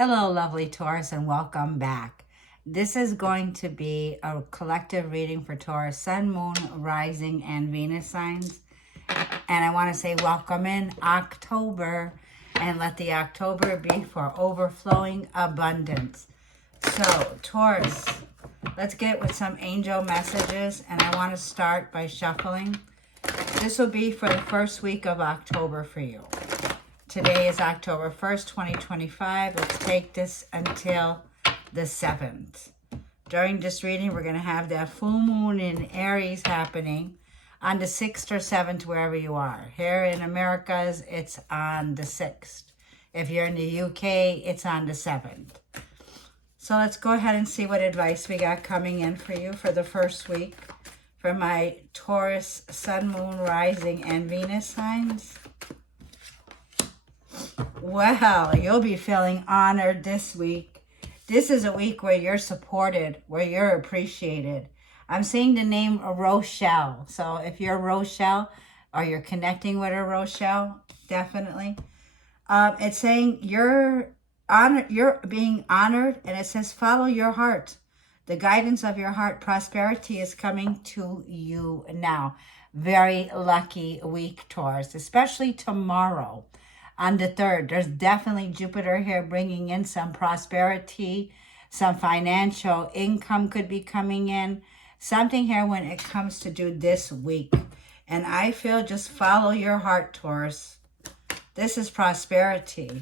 Hello, lovely Taurus, and welcome back. This is going to be a collective reading for Taurus, Sun, Moon, Rising, and Venus signs. And I want to say welcome in October, and let the October be for overflowing abundance. So, Taurus, let's get with some angel messages, and I want to start by shuffling. This will be for the first week of October for you. Today is October 1st, 2025. Let's take this until the 7th. During this reading, we're going to have that full moon in Aries happening on the 6th or 7th, wherever you are. Here in Americas, it's on the 6th. If you're in the UK, it's on the 7th. So let's go ahead and see what advice we got coming in for you for the first week for my Taurus, Sun, Moon, Rising, and Venus signs. Well, you'll be feeling honored this week. This is a week where you're supported, where you're appreciated. I'm seeing the name Rochelle. So if you're Rochelle or you're connecting with a Rochelle, definitely. It's saying you're being honored, and it says follow your heart. The guidance of your heart, prosperity is coming to you now. Very lucky week, Taurus, especially tomorrow. On the 3rd, there's definitely Jupiter here bringing in some prosperity, some financial income could be coming in. Something here when it comes to do this week. And I feel just follow your heart, Taurus. This is prosperity.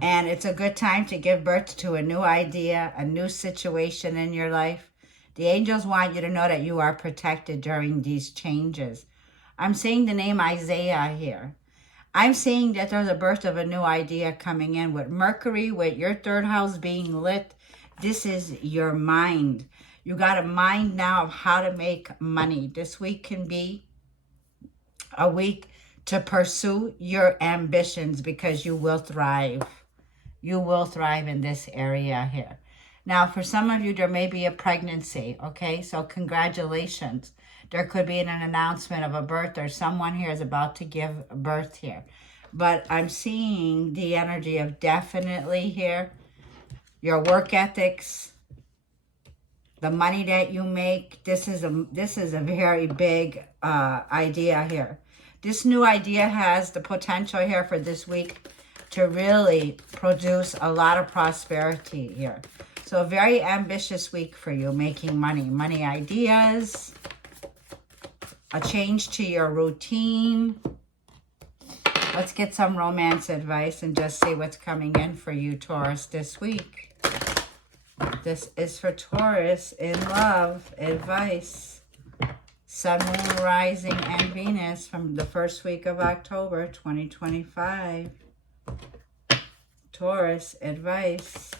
And it's a good time to give birth to a new idea, a new situation in your life. The angels want you to know that you are protected during these changes. I'm seeing the name Isaiah here. I'm seeing that there's a birth of a new idea coming in with Mercury, with your 3rd house being lit. This is your mind. You got a mind now of how to make money. This week can be a week to pursue your ambitions because you will thrive. You will thrive in this area here. Now, for some of you, there may be a pregnancy, okay? So congratulations. There could be an announcement of a birth, or someone here is about to give birth here. But I'm seeing the energy of definitely here, your work ethics, the money that you make. This is a very big idea here. This new idea has the potential here for this week to really produce a lot of prosperity here. So a very ambitious week for you, making money. Money ideas, a change to your routine. Let's get some romance advice and just see what's coming in for you, Taurus, this week. This is for Taurus in love advice. Sun, Moon, Rising, and Venus from the first week of October 2025. Taurus advice.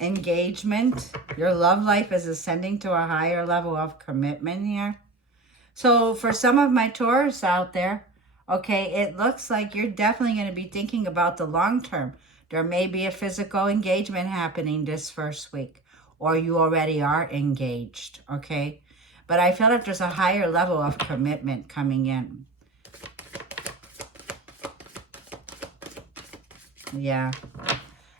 Engagement. Your love life is ascending to a higher level of commitment here. So for some of my Taurus out there, okay, it looks like you're definitely going to be thinking about the long term. There may be a physical engagement happening this first week, or you already are engaged, okay? But I feel like there's a higher level of commitment coming in. Yeah.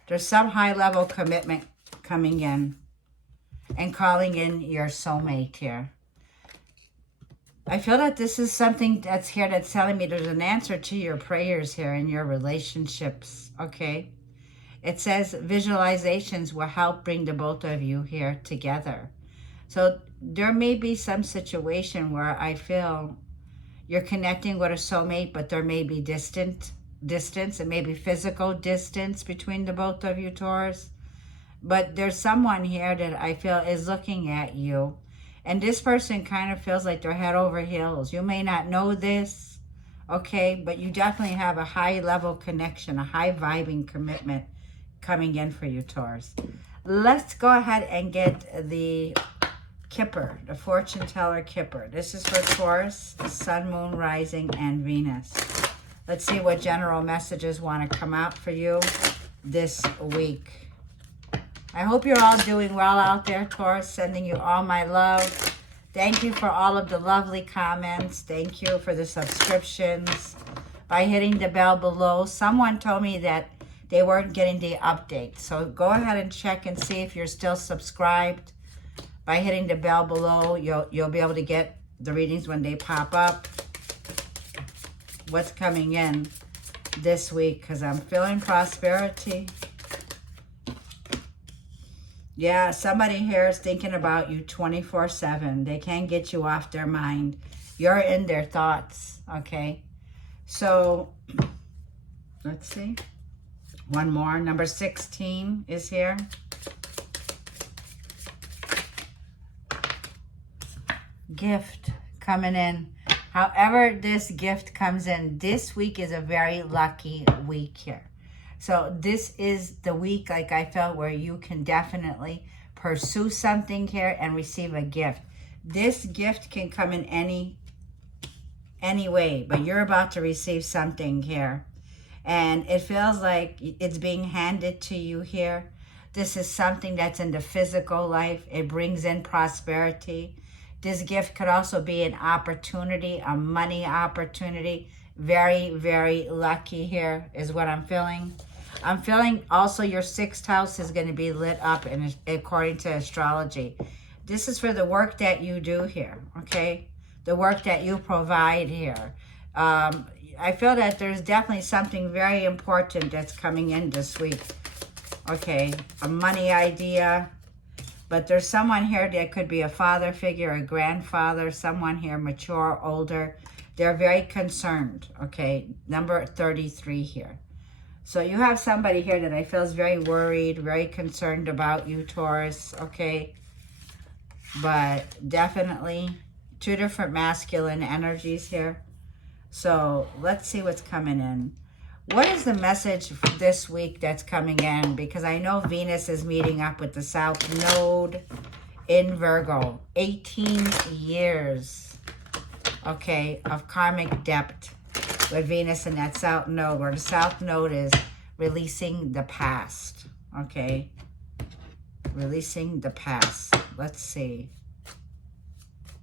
There's some high level commitment coming in and calling in your soulmate here. I feel that this is something that's here that's telling me there's an answer to your prayers here in your relationships, okay? It says visualizations will help bring the both of you here together. So there may be some situation where I feel you're connecting with a soulmate, but there may be distance. It may be physical distance between the both of you, Taurus. But there's someone here that I feel is looking at you. And this person kind of feels like they're head over heels. You may not know this, okay? But you definitely have a high level connection, a high vibing commitment coming in for you, Taurus. Let's go ahead and get the Kipper, the fortune teller Kipper. This is for Taurus, Sun, Moon, Rising, and Venus. Let's see what general messages want to come out for you this week. I hope you're all doing well out there, Taurus. Sending you all my love. Thank you for all of the lovely comments. Thank you for the subscriptions. By hitting the bell below, someone told me that they weren't getting the update. So go ahead and check and see if you're still subscribed. By hitting the bell below, you'll be able to get the readings when they pop up. What's coming in this week, because I'm feeling prosperity. Yeah, somebody here is thinking about you 24/7. They can't get you off their mind. You're in their thoughts, okay? So, let's see. One more. Number 16 is here. Gift coming in. However this gift comes in, this week is a very lucky week here. So this is the week, like I felt, where you can definitely pursue something here and receive a gift. This gift can come in any way, but you're about to receive something here. And it feels like it's being handed to you here. This is something that's in the physical life. It brings in prosperity. This gift could also be an opportunity, a money opportunity. Very, very lucky here is what I'm feeling. I'm feeling also your 6th house is going to be lit up according to astrology. This is for the work that you do here, okay? The work that you provide here. I feel that there's definitely something very important that's coming in this week. Okay, a money idea. But there's someone here that could be a father figure, a grandfather, someone here mature, older. They're very concerned, okay? Number 33 here. So you have somebody here that I feel is very worried, very concerned about you, Taurus, okay? But definitely 2 different masculine energies here. So let's see what's coming in. What is the message this week that's coming in? Because I know Venus is meeting up with the South Node in Virgo. 18 years, okay, of karmic debt with Venus in that South Node, where the South Node is releasing the past, okay? Releasing the past. Let's see.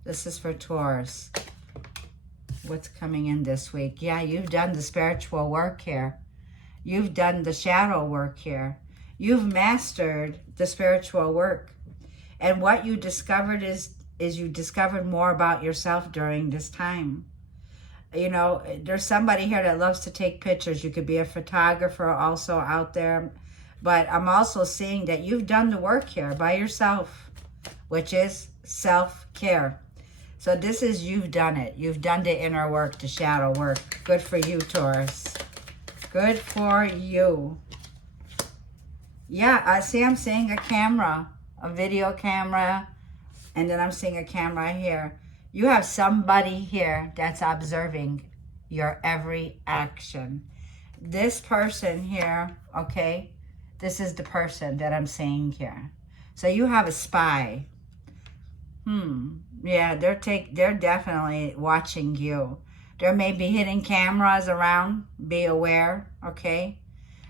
This is for Taurus. What's coming in this week? Yeah, you've done the spiritual work here. You've done the shadow work here. You've mastered the spiritual work. And what you discovered is you discovered more about yourself during this time. You know, there's somebody here that loves to take pictures. You could be a photographer also out there. But I'm also seeing that you've done the work here by yourself, which is self-care. So this is, you've done it. You've done the inner work, the shadow work. Good for you, Taurus. Good for you. Yeah, I see I'm seeing a camera, a video camera, and then I'm seeing a camera here. You have somebody here that's observing your every action. This person here, okay, this is the person that I'm seeing here. So you have a spy. Yeah, they're definitely watching you. There may be hidden cameras around. Be aware, okay?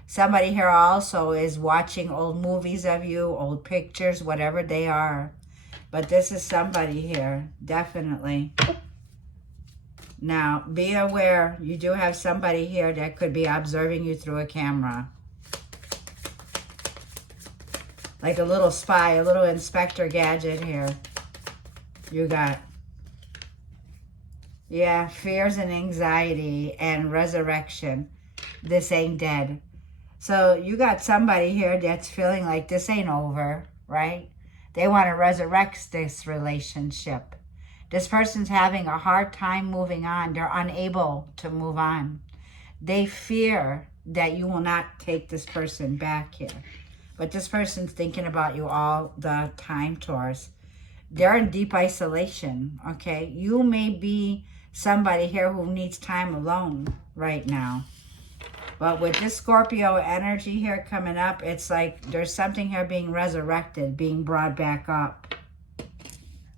Somebody here also is watching old movies of you, old pictures, whatever they are. But this is somebody here, definitely. Now, be aware, you do have somebody here that could be observing you through a camera. Like a little spy, a little Inspector Gadget here. You got, yeah, fears and anxiety and resurrection. This ain't dead. So you got somebody here that's feeling like this ain't over, right? They want to resurrect this relationship. This person's having a hard time moving on. They're unable to move on. They fear that you will not take this person back here. But this person's thinking about you all the time, Taurus. They're in deep isolation, okay? You may be somebody here who needs time alone right now. But with this Scorpio energy here coming up, it's like there's something here being resurrected, being brought back up.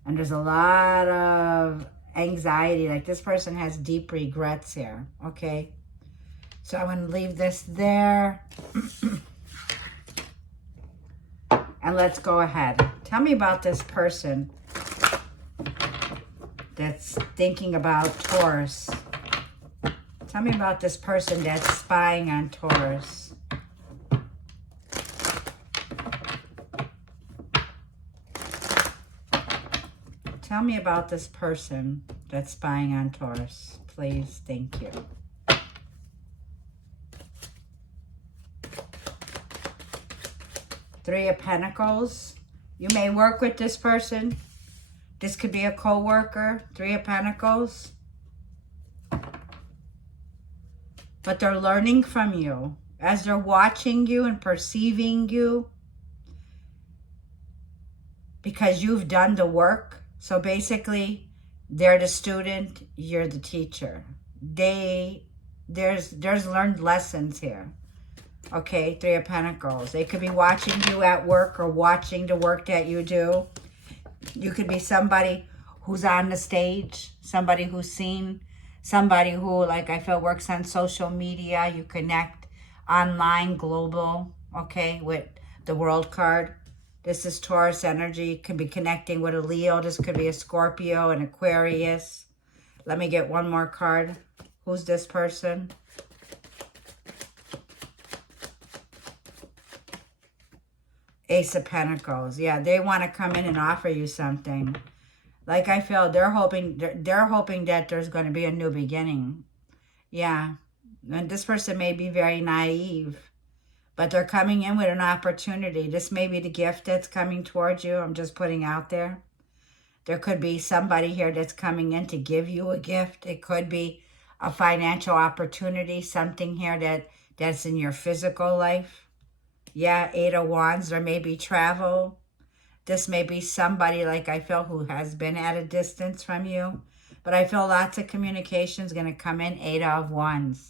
And there's a lot of anxiety. Like this person has deep regrets here, okay? So I'm going to leave this there. And let's go ahead. Tell me about this person that's thinking about Taurus. Tell me about this person that's spying on Taurus. Tell me about this person that's spying on Taurus. Please, thank you. Three of Pentacles. You may work with this person. This could be a co-worker. Three of Pentacles. But they're learning from you. As they're watching you and perceiving you. Because you've done the work. So basically, they're the student, you're the teacher. There's learned lessons here. Okay, Three of Pentacles. They could be watching you at work or watching the work that you do. You could be somebody who's on the stage, somebody who's seen, somebody who, like I feel, works on social media. You connect online, global, okay, with the World card. This is Taurus energy. You can be connecting with a Leo. This could be a Scorpio, an Aquarius. Let me get one more card. Who's this person? Ace of Pentacles. Yeah, they want to come in and offer you something. Like I feel, they're hoping that there's going to be a new beginning. Yeah. And this person may be very naive. But they're coming in with an opportunity. This may be the gift that's coming towards you. I'm just putting out there. There could be somebody here that's coming in to give you a gift. It could be a financial opportunity, something here that's in your physical life. Yeah, Eight of Wands. There may be travel. This may be somebody, like I feel, who has been at a distance from you. But I feel lots of communication is going to come in. Eight of Wands.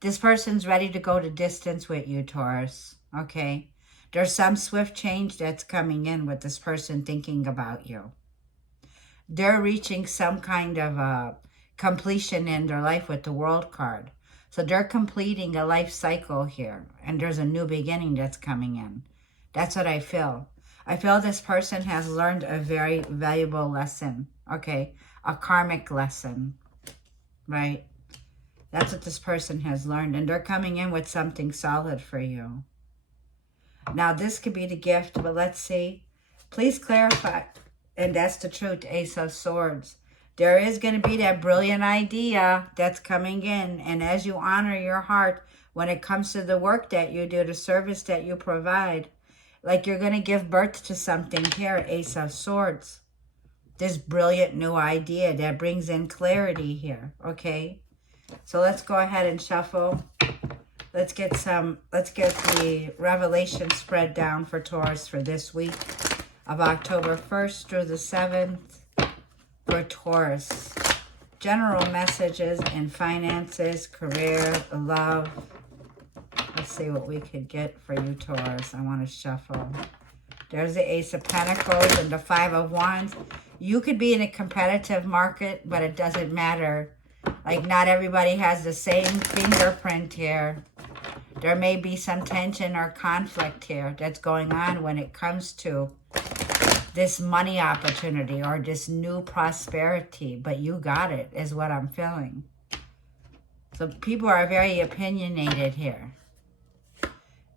This person's ready to go to distance with you, Taurus, okay? There's some swift change that's coming in with this person thinking about you. They're reaching some kind of completion in their life with the World card. So they're completing a life cycle here, and there's a new beginning that's coming in. That's what I feel. I feel this person has learned a very valuable lesson, okay? A karmic lesson, right? That's what this person has learned. And they're coming in with something solid for you. Now, this could be the gift, but let's see. Please clarify. And that's the truth, Ace of Swords. There is going to be that brilliant idea that's coming in. And as you honor your heart, when it comes to the work that you do, the service that you provide, like you're going to give birth to something here, Ace of Swords. This brilliant new idea that brings in clarity here, okay? So let's go ahead and shuffle. Let's get the revelation spread down for Taurus for this week of October 1st through the 7th for Taurus. General messages in finances, career, love. Let's see what we could get for you, Taurus. I want to shuffle. There's the Ace of Pentacles and the Five of Wands. You could be in a competitive market, but it doesn't matter. Like, not everybody has the same fingerprint here. There may be some tension or conflict here that's going on when it comes to this money opportunity or this new prosperity. But you got it, is what I'm feeling. So people are very opinionated here.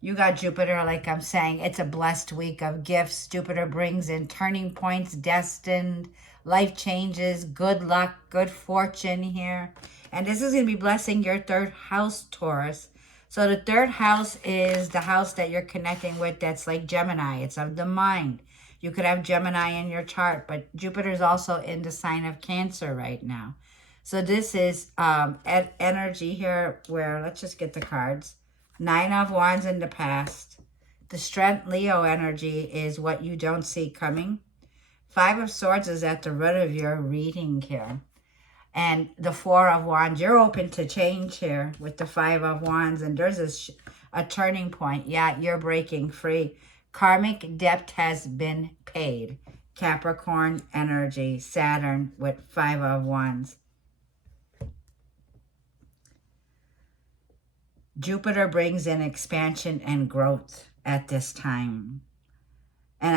You got Jupiter, like I'm saying. It's a blessed week of gifts. Jupiter brings in turning points, destined, life changes, good luck, good fortune here. And this is going to be blessing your third house, Taurus. So the third house is the house that you're connecting with that's like Gemini. It's of the mind. You could have Gemini in your chart, but Jupiter is also in the sign of Cancer right now. So this is energy here where, let's just get the cards. Nine of Wands in the past. The Strength Leo energy is what you don't see coming. Five of Swords is at the root of your reading here. And the Four of Wands, you're open to change here with the Five of Wands. And there's a turning point. Yeah, you're breaking free. Karmic debt has been paid. Capricorn energy, Saturn with Five of Wands. Jupiter brings in expansion and growth at this time.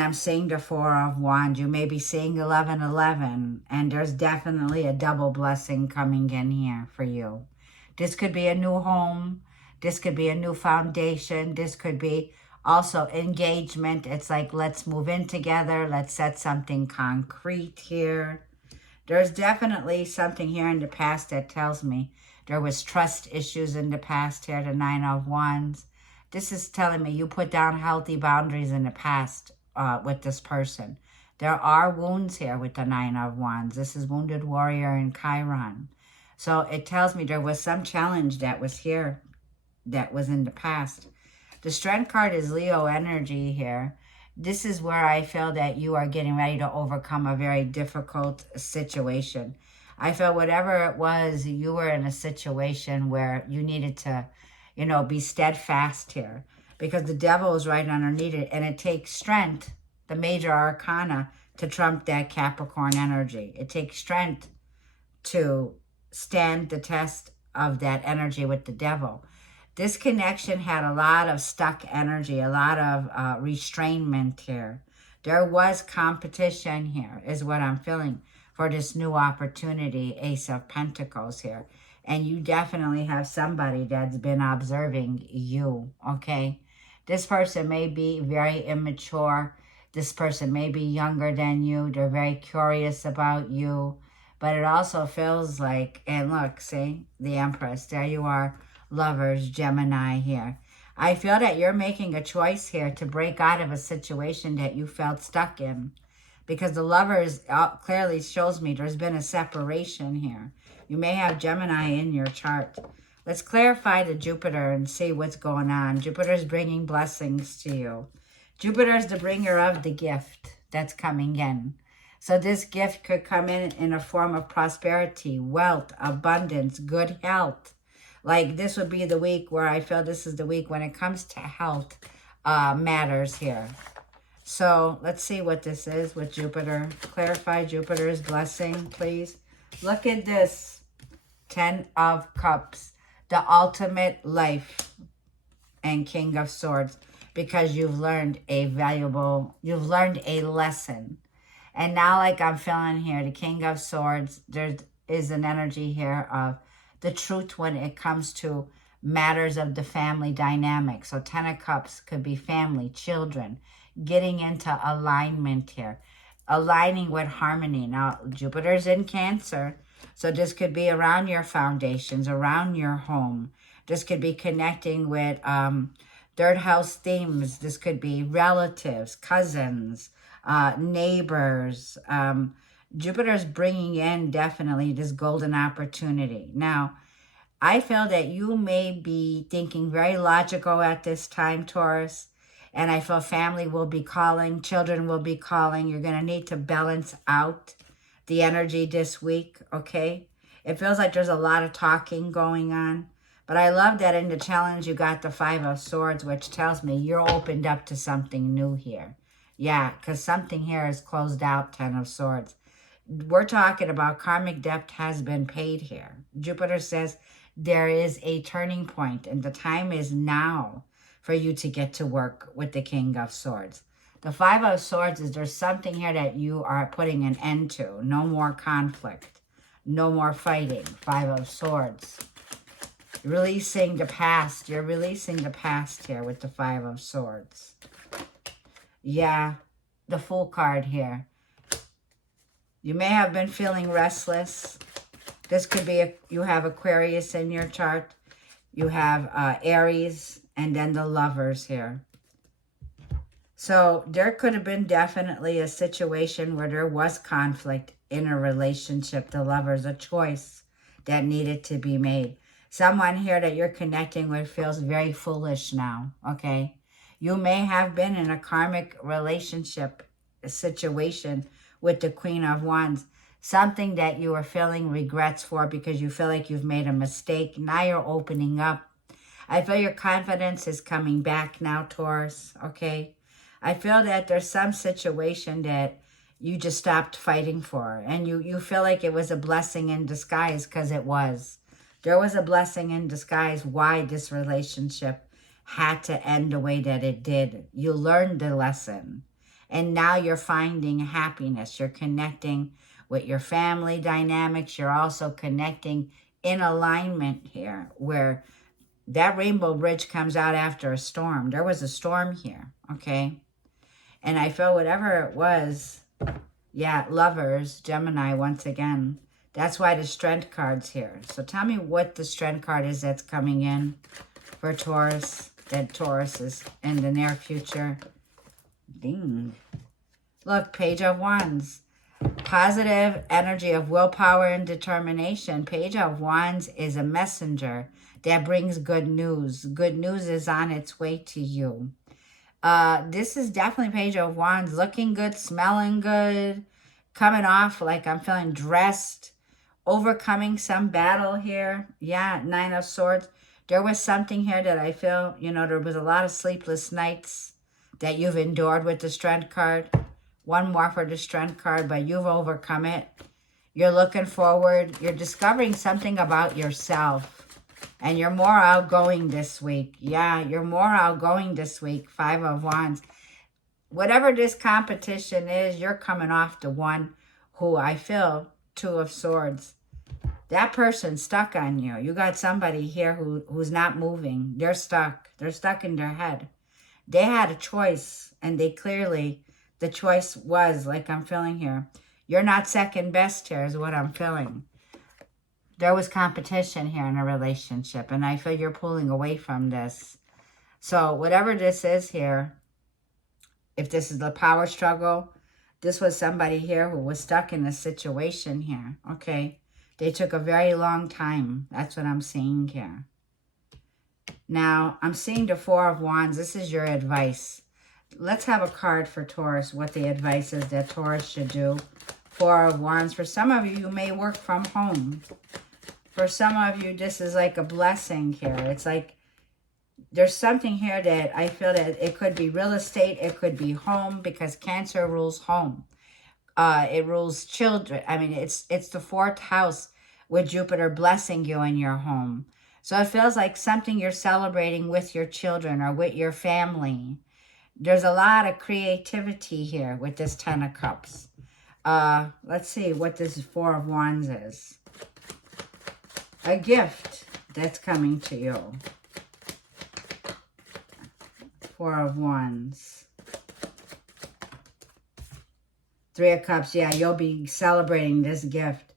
I'm seeing the Four of Wands. You may be seeing 1111, and there's definitely a double blessing coming in here for you. This could be a new home. This could be a new foundation. This could be also engagement. It's like, let's move in together. Let's set something concrete here. There's definitely something here in the past that tells me there was trust issues in the past here, the Nine of Wands. This is telling me you put down healthy boundaries in the past with this person. There are wounds here with the Nine of Wands. This is Wounded Warrior and Chiron. So it tells me there was some challenge that was here that was in the past. The Strength card is Leo energy here. This is where I feel that you are getting ready to overcome a very difficult situation. I feel whatever it was, you were in a situation where you needed to, you know, be steadfast here. Because the devil is right underneath it. And it takes strength, the major arcana, to trump that Capricorn energy. It takes strength to stand the test of that energy with the devil. This connection had a lot of stuck energy, a lot of restrainment here. There was competition here, is what I'm feeling, for this new opportunity, Ace of Pentacles here. And you definitely have somebody that's been observing you, okay? This person may be very immature. This person may be younger than you. They're very curious about you. But it also feels like, and look, see, the Empress, there you are. Lovers, Gemini here. I feel that you're making a choice here to break out of a situation that you felt stuck in. Because the Lovers clearly shows me there's been a separation here. You may have Gemini in your chart. Let's clarify the Jupiter and see what's going on. Jupiter's bringing blessings to you. Jupiter's the bringer of the gift that's coming in. So this gift could come in a form of prosperity, wealth, abundance, good health. Like this would be the week where I feel this is the week when it comes to health matters here. So let's see what this is with Jupiter. Clarify Jupiter's blessing, please. Look at this. 10 of Cups. The ultimate life and King of Swords. Because you've learned a lesson. And now like I'm feeling here, the King of Swords, there is an energy here of the truth when it comes to matters of the family dynamic. So 10 of Cups could be family, children, getting into alignment here, aligning with harmony. Now, Jupiter's in Cancer, so this could be around your foundations, around your home. This could be connecting with third house themes. This could be relatives, cousins, neighbors. Jupiter's bringing in definitely this golden opportunity. Now, I feel that you may be thinking very logical at this time, Taurus. And I feel family will be calling, children will be calling. You're going to need to balance out the energy this week, okay? It feels like there's a lot of talking going on. But I love that in the challenge you got the 5 of Swords, which tells me you're opened up to something new here. Yeah, because something here is closed out, 10 of Swords. We're talking about karmic debt has been paid here. Jupiter says there is a turning point and the time is now for you to get to work with the King of Swords. The 5 of Swords is there's something here that you are putting an end to. No more conflict. No more fighting. 5 of Swords. Releasing the past. You're releasing the past here with the 5 of Swords. Yeah, the Fool card here. You may have been feeling restless. This could be, you have Aquarius in your chart. You have Aries and then the Lovers here. So there could have been definitely a situation where there was conflict in a relationship. The Lovers, a choice that needed to be made. Someone here that you're connecting with feels very foolish now, okay? You may have been in a karmic relationship situation with the Queen of Wands. Something that you are feeling regrets for because you feel like you've made a mistake. Now you're opening up. I feel your confidence is coming back now, Taurus, okay? I feel that there's some situation that you just stopped fighting for. And you feel like it was a blessing in disguise because it was. There was a blessing in disguise why this relationship had to end the way that it did. You learned the lesson. And now you're finding happiness. You're connecting with your family dynamics. You're also connecting in alignment here, where that rainbow bridge comes out after a storm. There was a storm here, okay? And I feel whatever it was, yeah, lovers, Gemini, once again. That's why the strength card's here. So tell me what the strength card is that's coming in for Taurus, that Taurus is in the near future. Ding. Look, Page of Wands. Positive energy of willpower and determination. Page of Wands is a messenger that brings good news. Good news is on its way to you. This is definitely Page of Wands. Looking good, smelling good, coming off like I'm feeling dressed, overcoming some battle here. Yeah, Nine of Swords. There was something here that I feel, you know, there was a lot of sleepless nights that you've endured with the Strength card. One more for the Strength card, but you've overcome it. You're looking forward. You're discovering something about yourself. And you're more outgoing this week. Yeah, you're more outgoing this week. Five of Wands. Whatever this competition is, you're coming off the one who I feel, Two of Swords. That person's stuck on you. You got somebody here who's not moving. They're stuck. They're stuck in their head. They had a choice, and they clearly, the choice was, like I'm feeling here, you're not second best here is what I'm feeling. There was competition here in a relationship, and I feel you're pulling away from this. So whatever this is here, if this is the power struggle, this was somebody here who was stuck in a situation here, okay? They took a very long time. That's what I'm seeing here. Now, I'm seeing the Four of Wands. This is your advice. Let's have a card for Taurus, what the advice is that Taurus should do. Four of Wands. For some of you, you may work from home. For some of you, this is like a blessing here. It's like there's something here that I feel that it could be real estate. It could be home, because Cancer rules home. It rules children. I mean, it's the fourth house with Jupiter blessing you in your home. So it feels like something you're celebrating with your children or with your family. There's a lot of creativity here with this Ten of Cups. Let's see what this Four of Wands is. A gift that's coming to you. Four of Wands. Three of Cups. Yeah, you'll be celebrating this gift.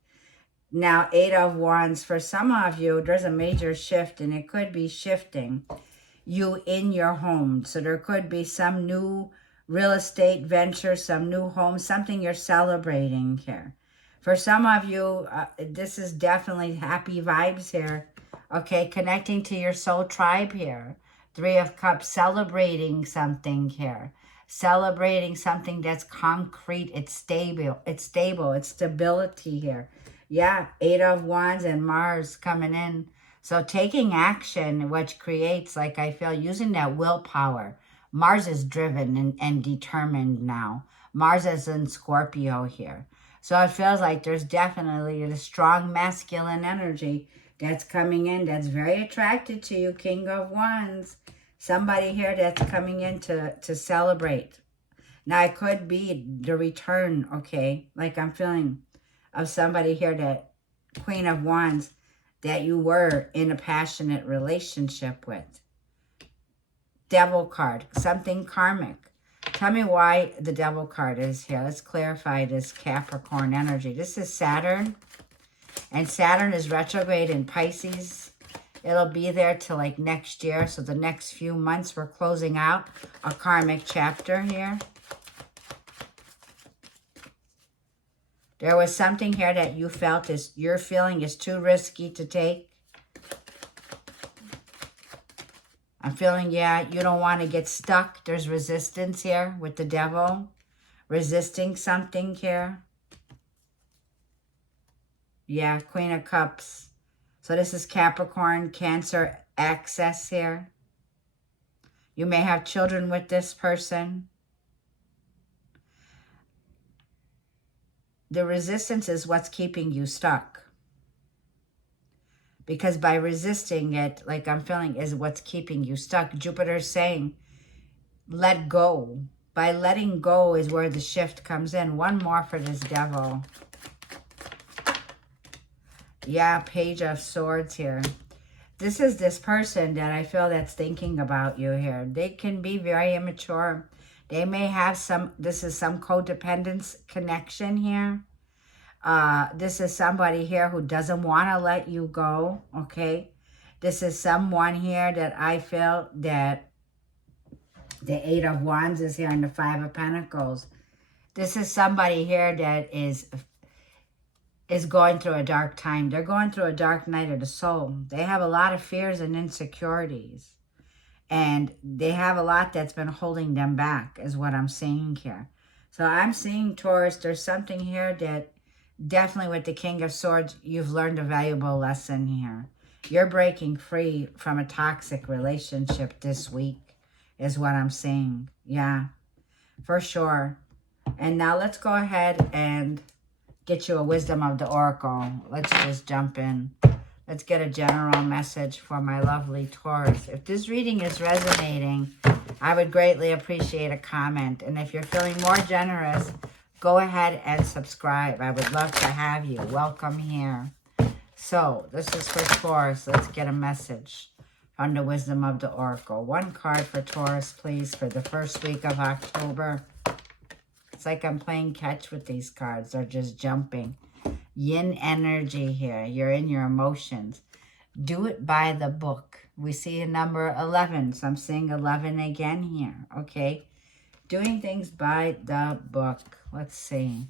Now, Eight of Wands. For some of you, there's a major shift, and it could be shifting you in your home. So there could be some new real estate venture, some new home, something you're celebrating here. For some of you, this is definitely happy vibes here. Okay, connecting to your soul tribe here. Three of Cups, celebrating something here. Celebrating something that's concrete. It's stable. It's stable. It's stability here. Yeah, Eight of Wands and Mars coming in. So taking action, which creates, like I feel, using that willpower. Mars is driven and determined now. Mars is in Scorpio here. So it feels like there's definitely a strong masculine energy that's coming in that's very attracted to you, King of Wands. Somebody here that's coming in to celebrate. Now, it could be the return, okay? Like I'm feeling of somebody here that, Queen of Wands, that you were in a passionate relationship with. Devil card, something karmic. Tell me why the Devil card is here. Let's clarify this Capricorn energy. This is Saturn, and Saturn is retrograde in Pisces. It'll be there till like next year, so the next few months we're closing out a karmic chapter here. There was something here that you felt you're feeling is too risky to take. I'm feeling, yeah, you don't want to get stuck. There's resistance here with the Devil. Resisting something here. Yeah, Queen of Cups. So this is Capricorn, Cancer access here. You may have children with this person. The resistance is what's keeping you stuck. Because by resisting it, like I'm feeling, is what's keeping you stuck. Jupiter's saying, let go. By letting go is where the shift comes in. One more for this devil. Yeah, Page of Swords here. This is this person that I feel that's thinking about you here. They can be very immature. They may have this is some codependence connection here. This is somebody here who doesn't want to let you go, okay? This is someone here that I feel that the Eight of Wands is here and the Five of Pentacles. This is somebody here that is going through a dark time. They're going through a dark night of the soul. They have a lot of fears and insecurities. And they have a lot that's been holding them back, is what I'm seeing here. So I'm seeing, Taurus, there's something here that definitely with the King of Swords, you've learned a valuable lesson here. You're breaking free from a toxic relationship this week, is what I'm seeing. Yeah, for sure. And now let's go ahead and get you a Wisdom of the Oracle. Let's just jump in. Let's get a general message for my lovely Taurus. If this reading is resonating, I would greatly appreciate a comment. And if you're feeling more generous, go ahead and subscribe. I would love to have you. Welcome here. So, this is for Taurus. Let's get a message on the Wisdom of the Oracle. One card for Taurus, please, for the first week of October. It's like I'm playing catch with these cards. They're just jumping. Yin energy here. You're in your emotions. Do it by the book. We see a number 11. So I'm seeing 11 again here. Okay. Doing things by the book. Let's see.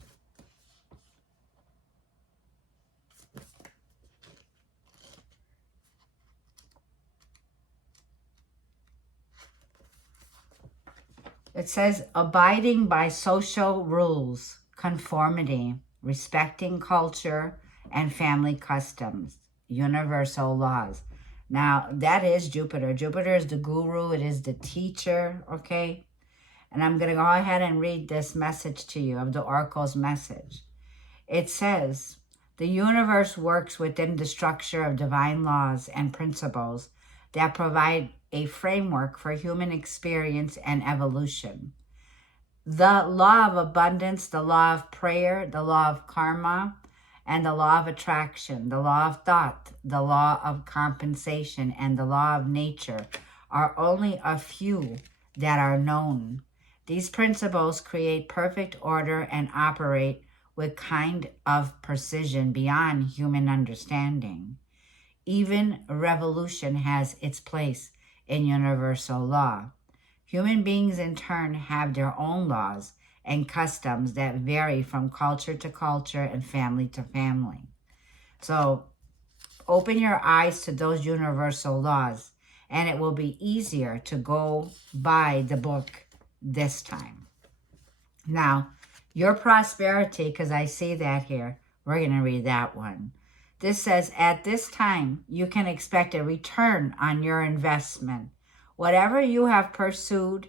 It says abiding by social rules, conformity, respecting culture and family customs, universal laws. Now, that is Jupiter. Jupiter is the guru. It is the teacher, okay? And I'm going to go ahead and read this message to you of the Oracle's message. It says, the universe works within the structure of divine laws and principles that provide a framework for human experience and evolution. The law of abundance, the law of prayer, the law of karma, and the law of attraction, the law of thought, the law of compensation, and the law of nature are only a few that are known. These principles create perfect order and operate with kind of precision beyond human understanding. Even revolution has its place in universal law. Human beings in turn have their own laws and customs that vary from culture to culture and family to family. So open your eyes to those universal laws and it will be easier to go by the book this time. Now, your prosperity, because I see that here, we're going to read that one. This says, at this time, you can expect a return on your investment. Whatever you have pursued,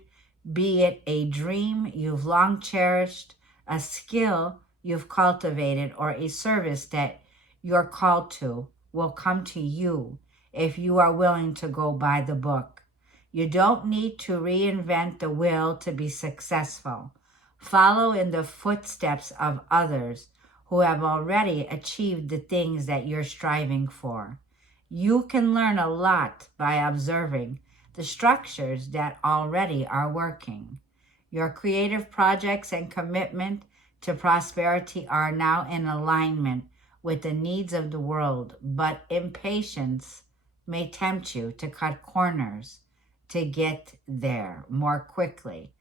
be it a dream you've long cherished, a skill you've cultivated, or a service that you're called to, will come to you if you are willing to go by the book. You don't need to reinvent the wheel to be successful. Follow in the footsteps of others who have already achieved the things that you're striving for. You can learn a lot by observing the structures that already are working. Your creative projects and commitment to prosperity are now in alignment with the needs of the world, but impatience may tempt you to cut corners to get there more quickly.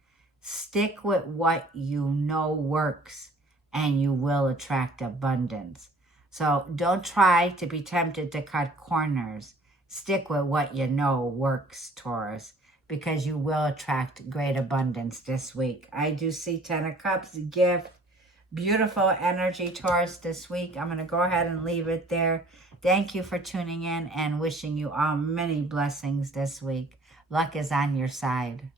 Stick with what you know works and you will attract abundance. So don't try to be tempted to cut corners. Stick with what you know works, Taurus, because you will attract great abundance this week. I do see 10 of Cups, gift, beautiful energy, Taurus, this week. I'm going to go ahead and leave it there. Thank you for tuning in and wishing you all many blessings this week. Luck is on your side.